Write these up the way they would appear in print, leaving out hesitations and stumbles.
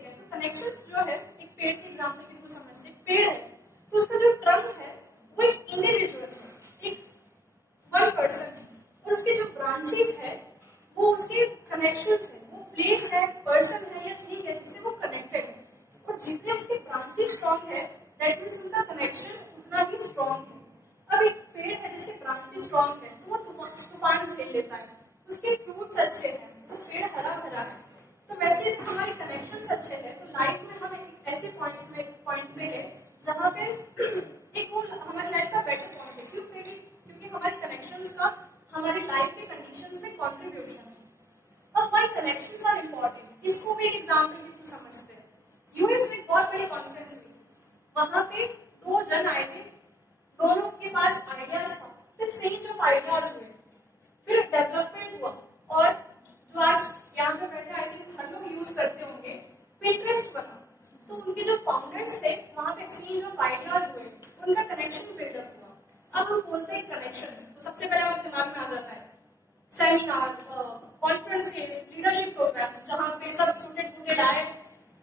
Basic है। तो connection जो है, एक पेड़ के एग्जांपल के थ्रू समझते हैं। पेड़ है तो उसका जो ट्रंक है वो एक इंडिविजुअल है, एक वन पर्सन है, और उसके जो ब्रांचेस है वो उसके कनेक्शंस है, वो प्लेस है, पर्सन है या थिंग है जिससे वो कनेक्टेड है। और जितने उसके ब्रांचेस स्ट्रॉन्ग है दैट मींस उनका कनेक्शन उतना ही स्ट्रॉन्ग है। अब एक पेड़ है जिसके ब्रांचेस स्ट्रॉन्ग है तो वो तूफान झेल लेता है, उसके फ्रूट्स अच्छे हैं, वो पेड़ हरा भरा है। तो वैसे हमारे कनेक्शंस अच्छे हैं तो लाइफ में हम एक ऐसे पॉइंट पे है जहाँ पे एक वो हमारी लाइफ का बेटर पॉइंट है। क्यों? क्योंकि हमारे कनेक्शंस का हमारी लाइफ के कंडीशंस में कंट्रीब्यूशन है। अब व्हाई कनेक्शंस आर इंपॉर्टेंट, इसको भी एक एग्जांपल के थ्रू समझते हैं। यूएस में बहुत बड़ी कॉन्फ्रेंस हुई, वहां पे दो जन आए थे, दोनों के पास आइडियाज था, तो एक्सचेंज ऑफ आइडियाज हुए, फिर डेवलपमेंट हुआ, और जो आज यहाँ पे बैठे आई थिंक हर लोग यूज करते होंगे, पिंटरेस्ट बना। तो उनके जो फाउंडर्स थे वहां पे एक्सचेंज ऑफ आइडियाज हुए, उनका कनेक्शन बिल्डअप हुआ। अब हम बोलते हैं कनेक्शन, तो सबसे पहले हमारे दिमाग में आ जाता है सेमिनार, कॉन्फ्रेंसेस, लीडरशिप प्रोग्राम्स, जहाँ पे सब सूटेड बूटेड आए,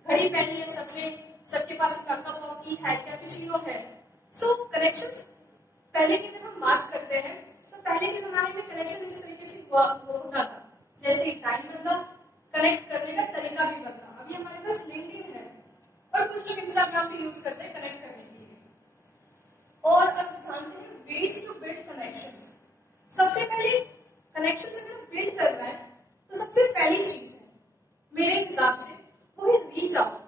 घड़ी पहनी है सबने, सबके पास उनका कप ऑफ टी है, कैपुचिनो है। सो कनेक्शंस पहले की अगर हम बात करते हैं तो पहले के जमाने में कनेक्शन इस तरीके से होता था, जैसे टाइम बदला, कनेक्ट करने का तरीका भी बदला। अभी हमारे पास लिंक्डइन है और कुछ लोग इंस्टाग्राम भी यूज करते हैं कनेक्ट करने के लिए। और अब जानते हैं वेज टू बिल्ड कनेक्शंस। सबसे पहले कनेक्शंस अगर बिल्ड करना है तो सबसे पहली चीज है मेरे हिसाब से वो है रीच आउट।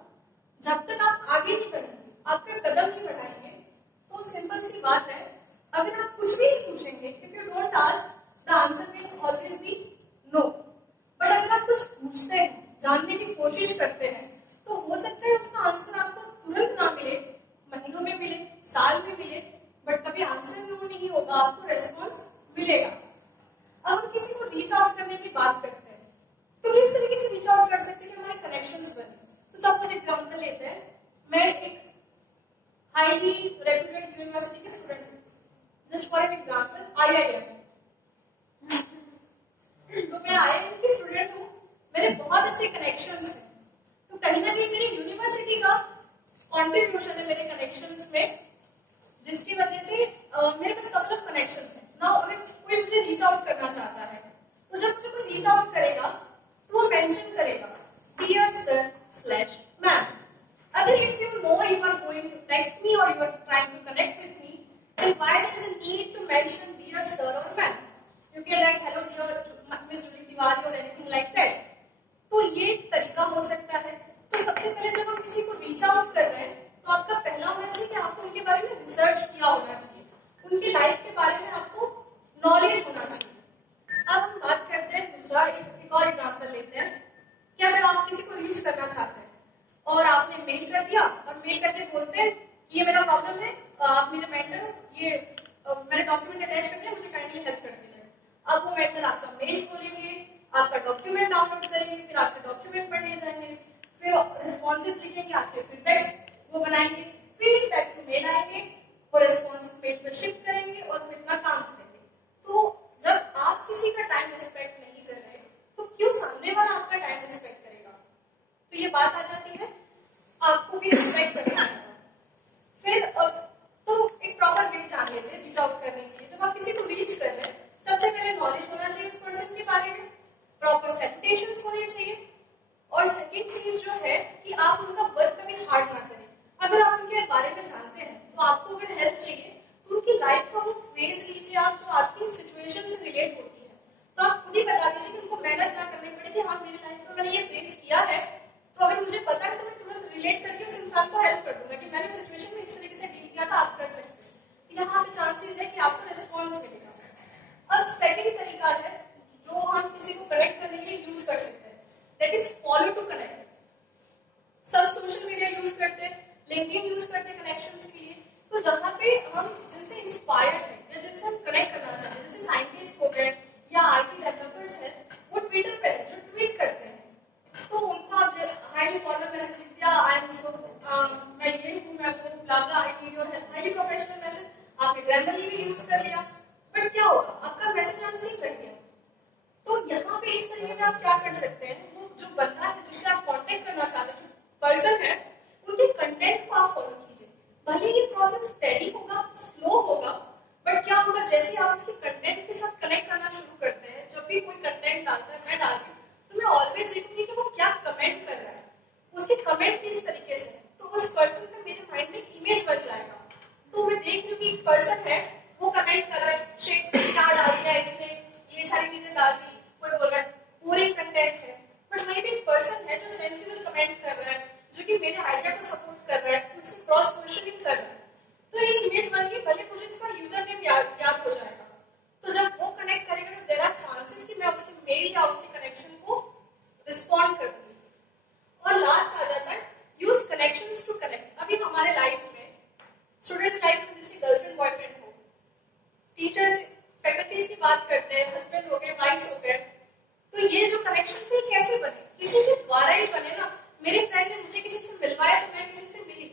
जब तक आप आगे नहीं बढ़ेंगे, आपका कदम नहीं बढ़ाएंगे, तो सिंपल सी बात है, अगर आप कुछ भी नहीं पूछेंगे, if you don't ask the answer will always be no. But अगर आप कुछ पूछते हैं, जानने की कोशिश करते हैं, तो हो सकता है उसका आंसर आपको तुरंत ना मिले, महीनों में मिले, साल में मिले, बट कभी आंसर नो नहीं होगा, आपको रेस्पॉन्स मिलेगा। अब हम किसी को रीच आउट करने की बात करते हैं, तो किस तरीके से रीच आउट कर सकते हैं कि हमारे कनेक्शंस बने। तो सपोज एग्जांपल लेते हैं, मैं एक हाईली रेप्यूटेड यूनिवर्सिटी के स्टूडेंट हूँ, just for an example IIM। तो मैं IIM की स्टूडेंट हूँ, मेरे बहुत अच्छे कनेक्शंस हैं, तो कहीं ना कहीं मेरी यूनिवर्सिटी का कॉन्ट्रीब्यूशन है मेरे कनेक्शंस में, जिसकी वजह से मेरे पास कपल ऑफ कनेक्शंस हैं। नाउ अगर कोई मुझे रीच आउट करना चाहता है, तो जब मुझे कोई रीच आउट करेगा तो वो मेंशन करेगा डियर सर स्लैश मैम। अगर if you know you are going to text me और you are trying to connect with me, then why there is a need to mention dear sir or ma'am? You can like hello dear Miss Julie Tiwari or anything like that. तो ये तरीका हो सकता है। तो सबसे पहले जब हम किसी को रीच आउट कर रहे हैं तो आपका पहला होना चाहिए कि आपको उनके बारे में रिसर्च किया होना चाहिए, उनकी लाइफ के बारे में आपको नॉलेज होना चाहिए। अब हम बात करते हैं दूसरा, एक और एग्जांपल लेते हैं कि अगर आप किसी को रीच करना चाहते हैं और आपने मेल कर दिया और मेल करके बोलते हैं ये मेरा प्रॉब्लम है, आप मेरे मेंटर हो, ये मैंने डॉक्यूमेंट अटैच कर दिया, मुझे काइंडली हेल्प कर दीजिए। अब वो मेंटर आपका मेल खोलेंगे, आपका डॉक्यूमेंट डाउनलोड करेंगे, फिर आपके डॉक्यूमेंट पढ़ने जाएंगे, फिर रिस्पॉन्सेज लिखेंगे, आपके फीडबैक्स वो बनाएंगे, फिर बैक टू मेल आएंगे, वो रिस्पॉन्स मेल पर शिप करेंगे और वो इतना काम करेंगे। तो जब आप किसी का टाइम रिस्पेक्ट नहीं कर रहे तो क्यों सामने वाला आपका टाइम रिस्पेक्ट करेगा? तो ये बात आ जाती है आपको भी रिस्पेक्ट करना है। फिर तो एक प्रॉपर वे जान लेते हैं रीच आउट करने के लिए। जब आप किसी को रीच कर रहे हैं, सबसे पहले नॉलेज होना चाहिए उस पर्सन के बारे में, प्रॉपर सैल्यूटेशंस होने चाहिए, और सेकंड चीज जो है कि आप उनका वर्क कभी हार्ड ना करें। अगर आप उनके बारे में जानते हैं तो आपको अगर हेल्प चाहिए तो उनकी लाइफ का वो फेज लीजिए आप जो आपकी सिचुएशन से रिलेट होती है, तो आप खुद ही बता दीजिए कि उनको मेहनत ना करनी पड़े कि हाँ मेरी लाइफ में मैंने ये फेस किया है, तो अगर मुझे पता है तो मैं तुरंत रिलेट करके उस इंसान को हेल्प कर दूंगा कि मैंने सिचुएशन में इस तरीके से डील किया था, आप कर सकते हैं। तो यहाँ पे चांसेस है कि आपको रिस्पॉन्स मिलेगा। अब सेकंड तरीका है जो हम किसी को कनेक्ट करने के लिए यूज कर सकते हैं, that is follow to connect. सब सोशल मीडिया यूज करते हैं, लिंक्डइन यूज करते हैं कनेक्शंस के लिए, तो जहाँ पे हम जिनसे इंस्पायर्ड हैं या जिनसे हम कनेक्ट करना चाहते हैं, जैसे साइंटिस्ट हो गए या IT डेवलपर्स हैं, वो ट्विटर पे जो ट्वीट करते हैं, तो उनको आप हाईली फॉर्मल मैसेज लिख दिया, आई एम सो मैं ये हूँ, मैं वो blah blah, I need your help, highly professional message आपने ग्रामरली भी यूज कर लिया, बट क्या होगा, आपका मैसेज अनसीन रह गया। तो यहाँ पे इस तरीके में आप क्या कर सकते हैं, वो जो बंदा है जिससे आप कांटेक्ट करना चाहते हैं, पर्सन है उनके कंटेंट को आप फॉलो कीजिए। भले ही प्रोसेस स्टेडी होगा, स्लो होगा, बट क्या होगा जैसे आप उसके कंटेंट के साथ कनेक्ट करना शुरू करते हैं, जब भी कोई कंटेंट डालता है, मैं डालती हूँ, तो मैं ऑलवेज देखूंगी कि वो क्या कमेंट कर रहा है, उसके कमेंट किस तरीके से है, तो उस पर्सन का मेरे माइंड में एक इमेज बन जाएगा। तो मैं देख लूँ कि एक पर्सन है वो कमेंट कर रहा है, शेट क्या डाल दिया इसने, ये सारी चीजें डाल दी, कोई बोल रहा है बोरिंग कंटेंट है, बट मे बी एक पर्सन है जो सेंसिबल कमेंट कर रहा है, जो कि मेरे आइडिया को सपोर्ट कर रहा है, उससे क्रॉस क्वेश्चनिंग कर रहा है, तो एक इमेज बन गई, भले मुझे उसका यूजर नेम याद हो जाएगा। तो जब वो कनेक्ट करेगा तो देयर आर चांसेस कि मैं उसके मेल या उसके कनेक्शन को रिस्पॉन्ड कर दूंगी। और लास्ट आ जाता है यूज कनेक्शंस टू कनेक्ट। अभी हमारे लाइफ में, स्टूडेंट्स लाइफ में जिसकी गर्लफ्रेंड बॉयफ्रेंड हो, टीचर्स फैकल्टीज की बात करते हैं, हस्बैंड हो गए, वाइफ्स हो गए, तो ये जो कनेक्शन है कैसे बने? किसी के द्वारा ही बने ना। मेरे फ्रेंड ने मुझे किसी से मिलवाया तो मैं किसी से मिली,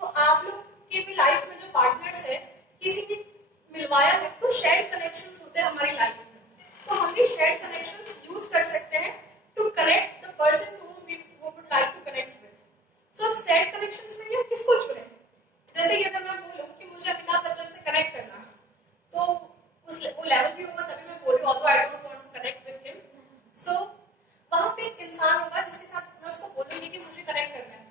तो आप लोग के भी लाइफ में जो पार्टनर्स है किसी की मिलवाया है, तो शेयर्ड कनेक्शंस होते हैं हमारी लाइफ में, तो हम भी शेयर्ड कनेक्शंस यूज कर सकते हैं to connect the person to we would like to connect with. So अब शेयर्ड कनेक्शंस में हम किसको चुने? जैसे कि अगर मैं बोलूं कि मुझे अमिताभ बच्चन से कनेक्ट करना है, तो वो लेवल भी होगा तभी मैं बोल रही हूँ, although I don't want to connect with him. So वहां पे एक इंसान होगा जिसके साथ मैं उसको बोलूंगी कि मुझे कनेक्ट करना है,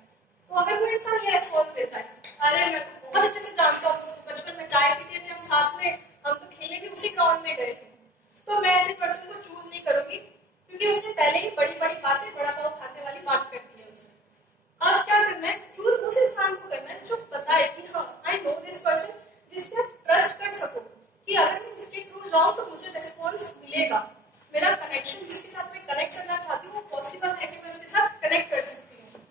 तो अगर कोई इंसान ये रेस्पॉन्स देता है, अरे मैं तो बहुत अच्छे से जानता हूँ, बचपन में चाय पीते थे हम साथ में, हम तो खेलने भी उसी ग्राउंड में गए थे, तो मैं ऐसे पर्सन को चूज नहीं करूंगी, क्योंकि उसने पहले ही बड़ी बड़ी बातें बड़ा पाव खाने वाली बात कर दी है उसने। अब क्या करना है? चूज उस इंसान को करना है जो पता है कि हाँ आई नो दिस पर्सन, जिसके आप ट्रस्ट कर सको कि अगर मैं इसके थ्रू जाऊं तो मुझे रेस्पॉन्स मिलेगा, मेरा कनेक्शन जिसके साथ मैं कनेक्ट करना चाहती हूँ वो पॉसिबल है कि मैं उसके साथ कनेक्ट कर सकती हूँ।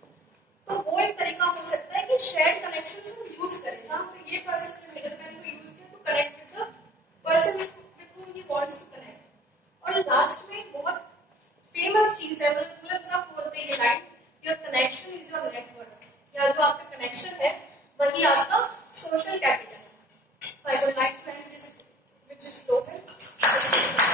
तो वो एक तरीका हो सकता है कि शेयर्ड कनेक्शंस हम यूज करें, जहां पे ये पर्सन ने मिडलमैन को यूज किया to connect with the person with whom he wants to connect. और लास्ट में बहुत फेमस चीज है, मतलब सब बोलते हैं ये line, your connection is your network, या जो आपका कनेक्शन है वही आपका सोशल कैपिटल है। So I would like to end this with this slogan.